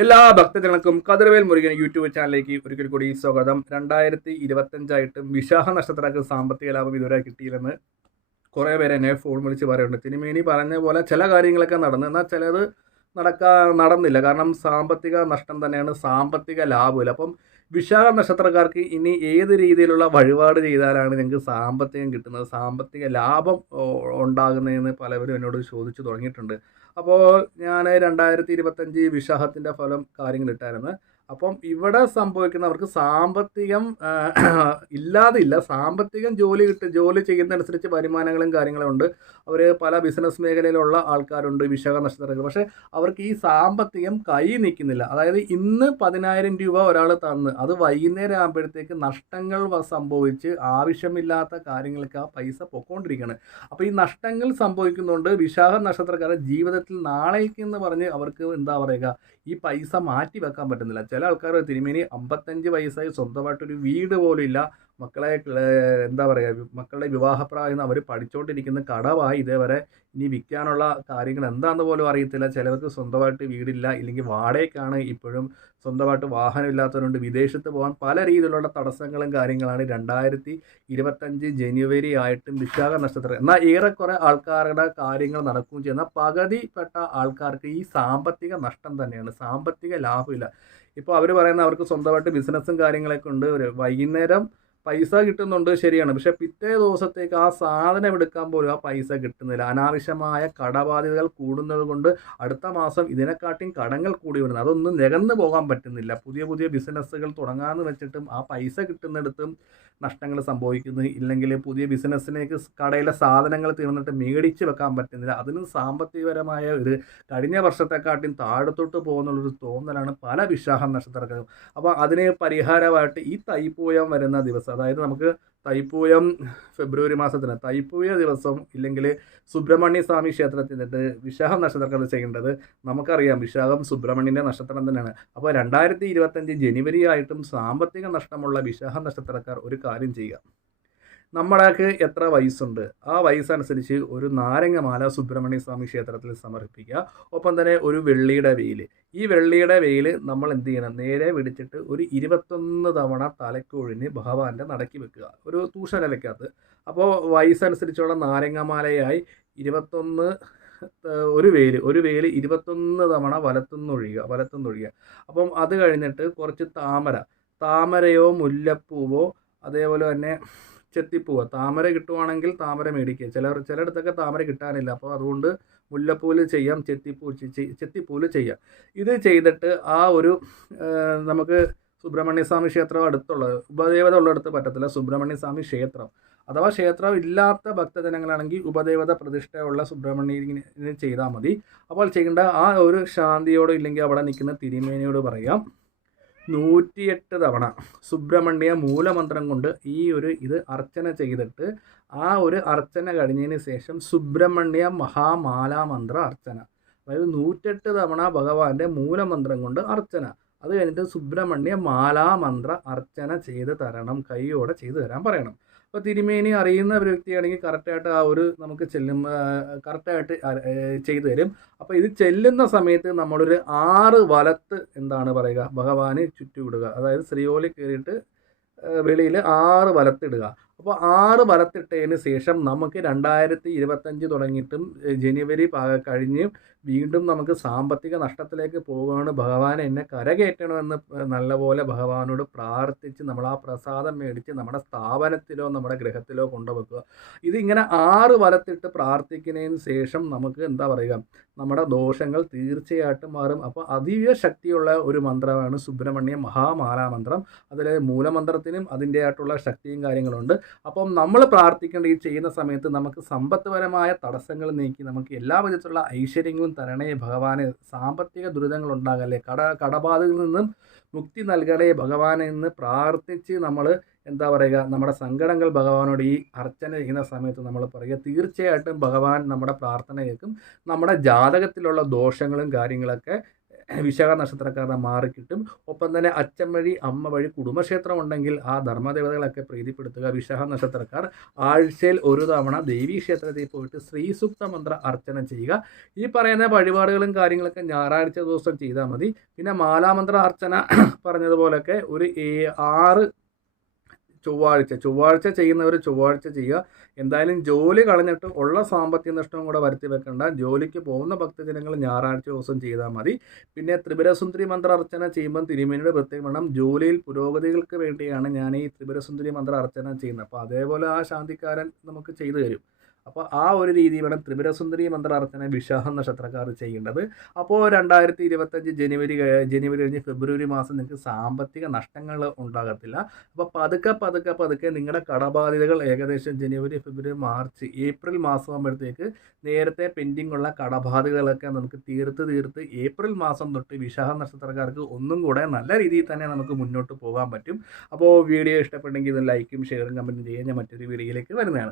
എല്ലാ ഭക്തജനങ്ങൾക്കും കതിർവേൽ മുരുകൻ യൂട്യൂബ് ചാനലിലേക്ക് ഒരിക്കൽ കൂടി സ്വാഗതം. 2025 വിശാഖ നക്ഷത്രക്കാർക്ക് സാമ്പത്തിക ലാഭം ഇതുവരെ കിട്ടിയില്ലെന്ന് കുറേ പേര് എന്നെ ഫോൺ വിളിച്ച് പറയുന്നുണ്ട്. തിരുമേനി പറഞ്ഞ പോലെ ചില കാര്യങ്ങളൊക്കെ നടന്നു, എന്നാൽ ചിലത് നടന്നില്ല. കാരണം സാമ്പത്തിക നഷ്ടം തന്നെയാണ്, സാമ്പത്തിക ലാഭമില്ല. അപ്പം വിശാഖ നക്ഷത്രക്കാർക്ക് ഇനി ഏത് രീതിയിലുള്ള വഴിപാട് ചെയ്താലാണ് നിങ്ങൾക്ക് സാമ്പത്തികം കിട്ടുന്നത്, സാമ്പത്തിക ലാഭം ഉണ്ടാകുന്നതെന്ന് പലവരും എന്നോട് ചോദിച്ചു തുടങ്ങിയിട്ടുണ്ട്. അപ്പോൾ ഞാൻ 2025 വിശാഖത്തിൻ്റെ ഫലം കാര്യങ്ങളിട്ടായിരുന്നു. അപ്പം ഇവിടെ സംഭവിക്കുന്നവർക്ക് സാമ്പത്തികം ഇല്ലാതില്ല, സാമ്പത്തികം ജോലി ചെയ്യുന്നതനുസരിച്ച് വരുമാനങ്ങളും കാര്യങ്ങളും ഉണ്ട്. അവർ പല ബിസിനസ് മേഖലയിലുള്ള ആൾക്കാരുണ്ട് വിശാഖ നക്ഷത്രത്തിൽ. പക്ഷേ അവർക്ക് ഈ സാമ്പത്തികം കൈ നിൽക്കുന്നില്ല. അതായത് ഇന്ന് 10,000 രൂപ ഒരാൾ തന്ന് അത് വൈകുന്നേരം ആകുമ്പോഴത്തേക്ക് നഷ്ടങ്ങൾ സംഭവിച്ച് ആവശ്യമില്ലാത്ത കാര്യങ്ങൾക്ക് ആ പൈസ പൊക്കോണ്ടിരിക്കുകയാണ്. അപ്പോൾ ഈ നഷ്ടങ്ങൾ സംഭവിക്കുന്നുണ്ട്. വിശാഖ നക്ഷത്രക്കാരുടെ ജീവിതത്തിൽ നാളേക്ക് എന്ന് പറഞ്ഞ് അവർക്ക് എന്താ പറയുക, ഈ പൈസ മാറ്റി വെക്കാൻ പറ്റുന്നില്ല. ചില ആൾക്കാർ തിരുമേനി 55 വയസ്സായി സ്വന്തമായിട്ടൊരു വീട് പോലും ഇല്ല, മക്കളെ എന്താ പറയുക, മക്കളുടെ വിവാഹപ്രായം അവർ പഠിച്ചുകൊണ്ടിരിക്കുന്ന കടമായി ഇതേവരെ, ഇനി വിൽക്കാനുള്ള കാര്യങ്ങൾ എന്താണെന്ന് പോലും അറിയത്തില്ല. ചിലവർക്ക് സ്വന്തമായിട്ട് വീടില്ല, ഇല്ലെങ്കിൽ വാടകയ്ക്കാണ്. ഇപ്പോഴും സ്വന്തമായിട്ട് വാഹനം ഇല്ലാത്തവരുണ്ട്. വിദേശത്ത് പോകാൻ പല രീതിയിലുള്ള തടസ്സങ്ങളും കാര്യങ്ങളാണ് 2025 ജനുവരി ആയിട്ടും വിശാഖ നക്ഷത്രം. എന്നാൽ ഏറെക്കുറെ ആൾക്കാരുടെ കാര്യങ്ങൾ നടക്കുകയും ചെയ്യുന്ന പകുതിപ്പെട്ട ആൾക്കാർക്ക് ഈ സാമ്പത്തിക നഷ്ടം തന്നെയാണ്, സാമ്പത്തിക ലാഭമില്ല. ഇപ്പോൾ അവർ പറയുന്ന അവർക്ക് സ്വന്തമായിട്ട് ബിസിനസ്സും കാര്യങ്ങളൊക്കെ ഉണ്ട്. ഒരു വൈകുന്നേരം പൈസ കിട്ടുന്നുണ്ട്, ശരിയാണ്. പക്ഷെ പിറ്റേ ദിവസത്തേക്ക് ആ സാധനം എടുക്കാൻ പോലും ആ പൈസ കിട്ടുന്നില്ല. അനാവശ്യമായ കടബാധ്യതകൾ കൂടുന്നത് കൊണ്ട് അടുത്ത മാസം ഇതിനെക്കാട്ടിയും കടങ്ങൾ കൂടി വരുന്നത്, അതൊന്നും നികന്നു പോകാൻ പറ്റുന്നില്ല. പുതിയ പുതിയ ബിസിനസ്സുകൾ തുടങ്ങാമെന്ന് വെച്ചിട്ടും ആ പൈസ കിട്ടുന്നിടത്തും നഷ്ടങ്ങൾ സംഭവിക്കുന്നു. ഇല്ലെങ്കിൽ പുതിയ ബിസിനസ്സിലേക്ക് കടയിലെ സാധനങ്ങൾ തീർന്നിട്ട് മേടിച്ച് വെക്കാൻ പറ്റുന്നില്ല. അതിന് സാമ്പത്തികപരമായ ഒരു കഴിഞ്ഞ വർഷത്തെക്കാട്ടിയും താഴത്തോട്ട് പോകുന്നുള്ളൊരു തോന്നലാണ് പല വിശാഖ നക്ഷത്രക്കാരും. അപ്പോൾ അതിന് പരിഹാരമായിട്ട് ഈ തൈപ്പൂയം വരുന്ന ദിവസം, അതായത് നമുക്ക് തൈപ്പൂയം ഫെബ്രുവരി മാസത്തിന് തൈപ്പൂയ ദിവസം ഇല്ലെങ്കിൽ സുബ്രഹ്മണ്യ സ്വാമി ക്ഷേത്രത്തിൽ നിന്നിട്ട് വിശാഖ നക്ഷത്രക്കാർ ചെയ്യേണ്ടത്, നമുക്കറിയാം വിശാഖം സുബ്രഹ്മണ്യൻ്റെ നക്ഷത്രം തന്നെയാണ്. അപ്പോൾ 2025 ജനുവരി ആയിട്ടും സാമ്പത്തിക നഷ്ടമുള്ള വിശാഖ നക്ഷത്രക്കാർ ഒരു കാര്യം ചെയ്യുക. നമ്മൾക്ക് എത്ര വയസ്സുണ്ട് ആ വയസ്സനുസരിച്ച് ഒരു നാരങ്ങമാല സുബ്രഹ്മണ്യ സ്വാമി ക്ഷേത്രത്തിൽ സമർപ്പിക്കുക. ഒപ്പം തന്നെ ഒരു വെള്ളിയുടെ വെയിൽ, ഈ വെള്ളിയുടെ വെയിൽ നമ്മൾ എന്ത് ചെയ്യണം, നേരെ പിടിച്ചിട്ട് ഒരു 21 തവണ തലക്കൊഴിഞ്ഞ് ഭഗവാന്റെ നടക്കി വെക്കുക, ഒരു തൂഷനിലയ്ക്കകത്ത്. അപ്പോൾ വയസ്സനുസരിച്ചുള്ള നാരങ്ങമാലയായി 21 ഒരു വേല് 21 തവണ വലത്തുനിന്നൊഴിയുക. അപ്പം അത് കഴിഞ്ഞിട്ട് കുറച്ച് താമരയോ മുല്ലപ്പൂവോ അതേപോലെ തന്നെ ചെത്തിപ്പൂവ്, താമര കിട്ടുവാണെങ്കിൽ താമര മേടിക്കുക. ചിലയിടത്തൊക്കെ താമര കിട്ടാനില്ല, അപ്പോൾ അതുകൊണ്ട് മുല്ലപ്പൂവിൽ ചെയ്യാം, ചെത്തിപ്പൂവിൽ ചെയ്യാം. ഇത് ചെയ്തിട്ട് ആ ഒരു നമുക്ക് സുബ്രഹ്മണ്യസ്വാമി ക്ഷേത്രം അടുത്തുള്ള ഉപദേവത ഉള്ളിടത്ത് പറ്റത്തില്ല, സുബ്രഹ്മണ്യസ്വാമി ക്ഷേത്രം അഥവാ ക്ഷേത്രം ഇല്ലാത്ത ഭക്തജനങ്ങളാണെങ്കിൽ ഉപദേവത പ്രതിഷ്ഠയുള്ള സുബ്രഹ്മണ്യന് ചെയ്താൽ മതി. അപ്പോൾ ചെയ്യേണ്ട ആ ഒരു ശാന്തിയോട് ഇല്ലെങ്കിൽ അവിടെ നിൽക്കുന്ന തിരുമേനിയോട് പറയാം, 108 തവണ സുബ്രഹ്മണ്യ മൂലമന്ത്രം കൊണ്ട് ഇത് അർച്ചന ചെയ്തിട്ട് ആ ഒരു അർച്ചന കഴിഞ്ഞതിന് ശേഷം സുബ്രഹ്മണ്യ മഹാമാലാമന്ത്ര അർച്ചന, അതായത് 108 തവണ ഭഗവാന്റെ മൂലമന്ത്രം കൊണ്ട് അർച്ചന, അത് കഴിഞ്ഞിട്ട് സുബ്രഹ്മണ്യ മാലാമന്ത്ര അർച്ചന ചെയ്ത് തരണം, കൈയോടെ ചെയ്തു തരാൻ പറയണം. അപ്പോൾ തിരുമേനി അറിയുന്ന ഒരു വ്യക്തിയാണെങ്കിൽ കറക്റ്റായിട്ട് നമുക്ക് കറക്റ്റായിട്ട് ചെയ്തു തരും. അപ്പോൾ ഇത് ചെല്ലുന്ന സമയത്ത് നമ്മളൊരു 6 വലത്ത് എന്താണ് പറയുക, ഭഗവാന് ചുറ്റുവിടുക. അതായത് ശ്രീകോലി കയറിയിട്ട് വെളിയിൽ 6 വലത്തിടുക. അപ്പോൾ 6 വലത്തിട്ടതിന് ശേഷം നമുക്ക് 2025 തുടങ്ങിയിട്ടും ജനുവരി കഴിഞ്ഞ് വീണ്ടും നമുക്ക് സാമ്പത്തിക നഷ്ടത്തിലേക്ക് പോവുകയാണ്. ഭഗവാൻ എന്നെ കരകയറ്റണമെന്ന് നല്ലപോലെ ഭഗവാനോട് പ്രാർത്ഥിച്ച് നമ്മൾ ആ പ്രസാദം മേടിച്ച് നമ്മുടെ സ്ഥാപനത്തിലോ നമ്മുടെ ഗൃഹത്തിലോ കൊണ്ടുവെക്കുക. ഇതിങ്ങനെ 6 വലത്തിട്ട് പ്രാർത്ഥിക്കുന്നതിന് ശേഷം നമുക്ക് എന്താ പറയുക, നമ്മുടെ ദോഷങ്ങൾ തീർച്ചയായിട്ടും മാറും. അപ്പോൾ അതീവ ശക്തിയുള്ള ഒരു മന്ത്രമാണ് സുബ്രഹ്മണ്യ മഹാമാലാമന്ത്രം. അതിൽ മൂലമന്ത്രത്തിനും അതിൻ്റെ ആയിട്ടുള്ള ശക്തിയും കാര്യങ്ങളുണ്ട്. അപ്പം നമ്മൾ പ്രാർത്ഥിക്കേണ്ട ഈ ചെയ്യുന്ന സമയത്ത് നമുക്ക് സമ്പത്ത്പരമായ തടസ്സങ്ങൾ നീക്കി നമുക്ക് എല്ലാ വിധത്തിലുള്ള ഐശ്വര്യങ്ങളും തരണേ ഭഗവാന്, സാമ്പത്തിക ദുരിതങ്ങൾ ഉണ്ടാകല്ലേ, കടബാധകളിൽ നിന്നും മുക്തി നൽകണേ ഭഗവാനെ എന്ന് പ്രാർത്ഥിച്ച് നമ്മൾ എന്താ പറയുക, നമ്മുടെ സങ്കടങ്ങൾ ഭഗവാനോട് ഈ അർച്ചന ചെയ്യുന്ന സമയത്ത് നമ്മൾ പറയുക, തീർച്ചയായിട്ടും ഭഗവാൻ നമ്മുടെ പ്രാർത്ഥന കേൾക്കും. നമ്മുടെ ജാതകത്തിലുള്ള ദോഷങ്ങളും കാര്യങ്ങളൊക്കെ വിശാഖ നക്ഷത്രക്കാരുടെ മാറിക്കിട്ടും. ഒപ്പം തന്നെ അച്ഛൻ വഴി അമ്മ വഴി കുടുംബക്ഷേത്രം ഉണ്ടെങ്കിൽ ആ ധർമ്മദേവതകളൊക്കെ പ്രീതിപ്പെടുത്തുക. വിശാഖ നക്ഷത്രക്കാർ ആഴ്ചയിൽ ഒരു തവണ ദേവീ ക്ഷേത്രത്തിൽ പോയിട്ട് ശ്രീസൂക്ത മന്ത്ര അർച്ചന ചെയ്യുക. ഈ പറയുന്ന വഴിപാടുകളും കാര്യങ്ങളൊക്കെ ഞായറാഴ്ച ദിവസം ചെയ്താൽ മതി. പിന്നെ മാലാമന്ത്ര അർച്ചന പറഞ്ഞതുപോലൊക്കെ ഒരു 6 ചൊവ്വാഴ്ച ചെയ്യുന്നവർ ചൊവ്വാഴ്ച ചെയ്യുക. എന്തായാലും ജോലി കളഞ്ഞിട്ട് ഉള്ള സാമ്പത്തിക നഷ്ടവും കൂടെ വരുത്തി വെക്കേണ്ട. ജോലിക്ക് പോകുന്ന ഭക്തജനങ്ങൾ ഞായറാഴ്ച ദിവസം ചെയ്താൽ മതി. പിന്നെ ത്രിപുരസുന്ദരി മന്ത്ര അർച്ചന ചെയ്യുമ്പം തിരുമേനിയുടെ പ്രത്യേകം വേണം. ജോലിയിൽ പുരോഗതികൾക്ക് വേണ്ടിയാണ് ഞാൻ ഈ ത്രിപുരസുന്ദരി മന്ത്ര അർച്ചന ചെയ്യുന്നത്. അപ്പോൾ അതേപോലെ ആ ശാന്തിക്കാരൻ നമുക്ക് ചെയ്തു തരും. അപ്പോൾ ആ ഒരു രീതി വേണം ത്രിപുരസുന്ദരി മന്ത്ര അർച്ചന വിശാഖ നക്ഷത്രക്കാർ ചെയ്യേണ്ടത്. അപ്പോൾ 2025 ജനുവരി കഴിഞ്ഞ് ഫെബ്രുവരി മാസം നിങ്ങൾക്ക് സാമ്പത്തിക നഷ്ടങ്ങൾ ഉണ്ടാകത്തില്ല. അപ്പോൾ പതുക്കെ നിങ്ങളുടെ കടബാധ്യതകൾ ഏകദേശം ജനുവരി, ഫെബ്രുവരി, മാർച്ച്, ഏപ്രിൽ മാസമാകുമ്പോഴത്തേക്ക് നേരത്തെ പെൻഡിങ് ഉള്ള കടബാധ്യതകളൊക്കെ നമുക്ക് തീർത്ത് ഏപ്രിൽ മാസം തൊട്ട് വിശാഖ നക്ഷത്രക്കാർക്ക് ഒന്നും കൂടെ നല്ല രീതിയിൽ തന്നെ നമുക്ക് മുന്നോട്ട് പോകാൻ പറ്റും. അപ്പോൾ വീഡിയോ ഇഷ്ടപ്പെട്ടെങ്കിൽ ഇത് ലൈക്കും ഷെയറും കമൻറ്റും ചെയ്യാൻ ഞാൻ മറ്റൊരു വീഡിയോയിലേക്ക് വരുന്നതാണ്.